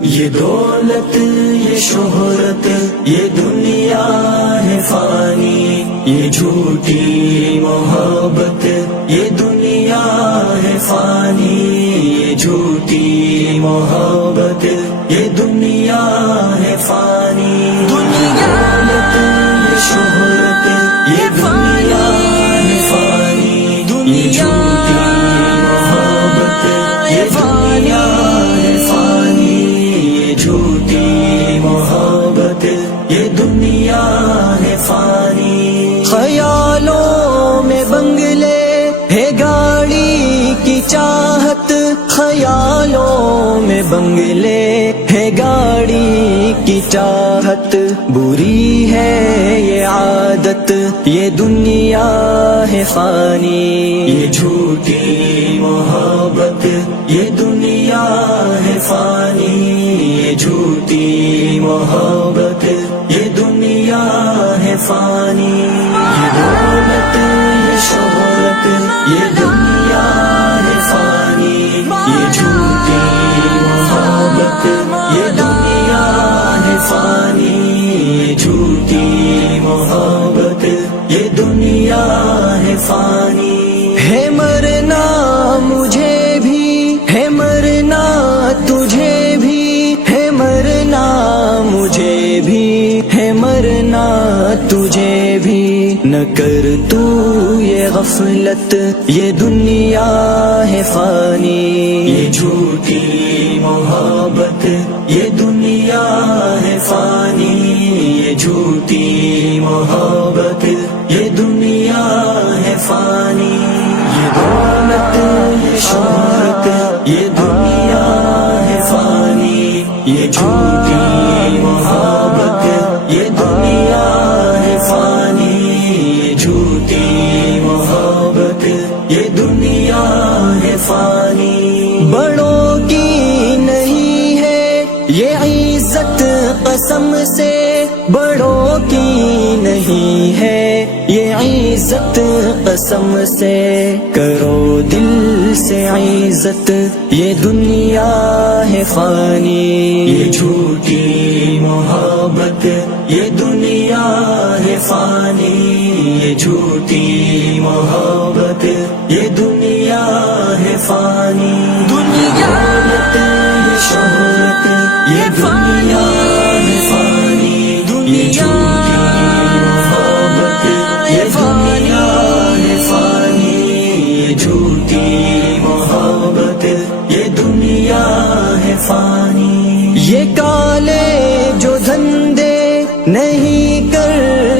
یہ دولت یہ شہرت یہ دنیا ہے فانی، یہ جھوٹی محبت یہ دنیا ہے فانی، یہ جھوٹی محبت یہ دنیا ہے فانی۔ دولت یہ شہرت یہ دنیا ہے فانی، یہ جھوٹی محبت یہ دنیا ہے فانی، یہ جھوٹی محبت یہ دنیا ہے فانی۔ خیالوں میں بنگلے ہے گاڑی کی چاہت، خیالوں میں بنگلے ہے گاڑی کی چاہت، بری ہے یہ عادت یہ دنیا ہے فانی، یہ جھوٹی محبت یہ دنیا ہے فانی، یہ جھوٹی محبت یہ دنیا ہے فانی۔ یہ دولت یہ شہرت یہ دنیا ہے فانی، یہ جھوٹی محبت یہ دنیا ہے فانی، یہ جھوٹی محبت یہ دنیا ہے فانی۔ ہے مرنا مجھے بھی ہے مرنا تجھے بھی، ہے مرنا مجھے بھی ہے مرنا تجھے بھی، نہ کر تو یہ غفلت یہ دنیا ہے فانی، یہ جھوٹی محبت یہ دنیا ہے فانی، یہ جھوٹی محبت یہ دنیا ہے فانی۔ یہ دولت یہ شہرت یہ دنیا ہے فانی، یہ جھوٹی محبت یہ دنیا ہے فانی، یہ جھوٹی محبت یہ دنیا ہے فانی۔ بڑوں کی نہیں ہے یہ عزت قسم سے، بڑوں کی نہیں ہے یہ عزت قسم سے، کرو دل سے عزت یہ دنیا ہے فانی، یہ جھوٹی محبت یہ دنیا ہے فانی، یہ جھوٹی محبت یہ دنیا ہے فانی۔ دولت یہ شہرت یہ دنیا ہے فانی، یہ جھوٹی محبت یہ دنیا ہے فانی، یہ جھوٹی محبت یہ دنیا ہے فانی۔ یہ کالے جو دھندے نہیں کر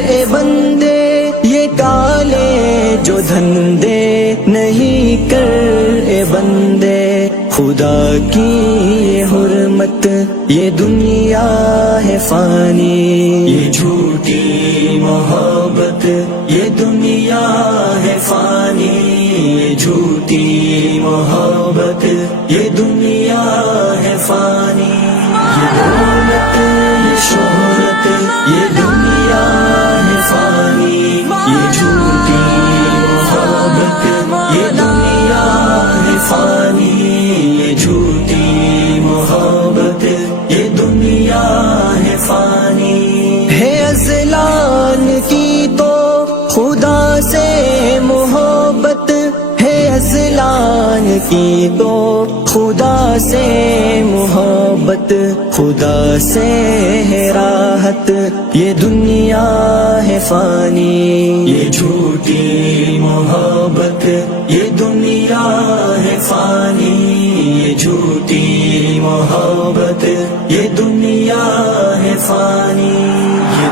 اے بندے، یہ کالے جو دھندے نہیں کر اے بندے، خدا کی یہ حرمت یہ دنیا ہے فانی، یہ جھوٹی محبت یہ دنیا ہے فانی، یہ جھوٹی محبت یہ دنیا ہے فانی۔ یہ دولت یہ شہرت یہ دنیا ہے فانی، یہ جھوٹی محبت یہ دنیا ہے فانی، یہ جھوٹی محبت یہ دنیا ہے فانی۔ ہے ازلان کی تو خدا سے محبت، ہے ازلان کی تو خدا سے محبت، خدا سے ہے راحت یہ دنیا ہے فانی، یہ جھوٹی محبت یہ دنیا ہے فانی، یہ جھوٹی محبت یہ دنیا ہے فانی۔ یہ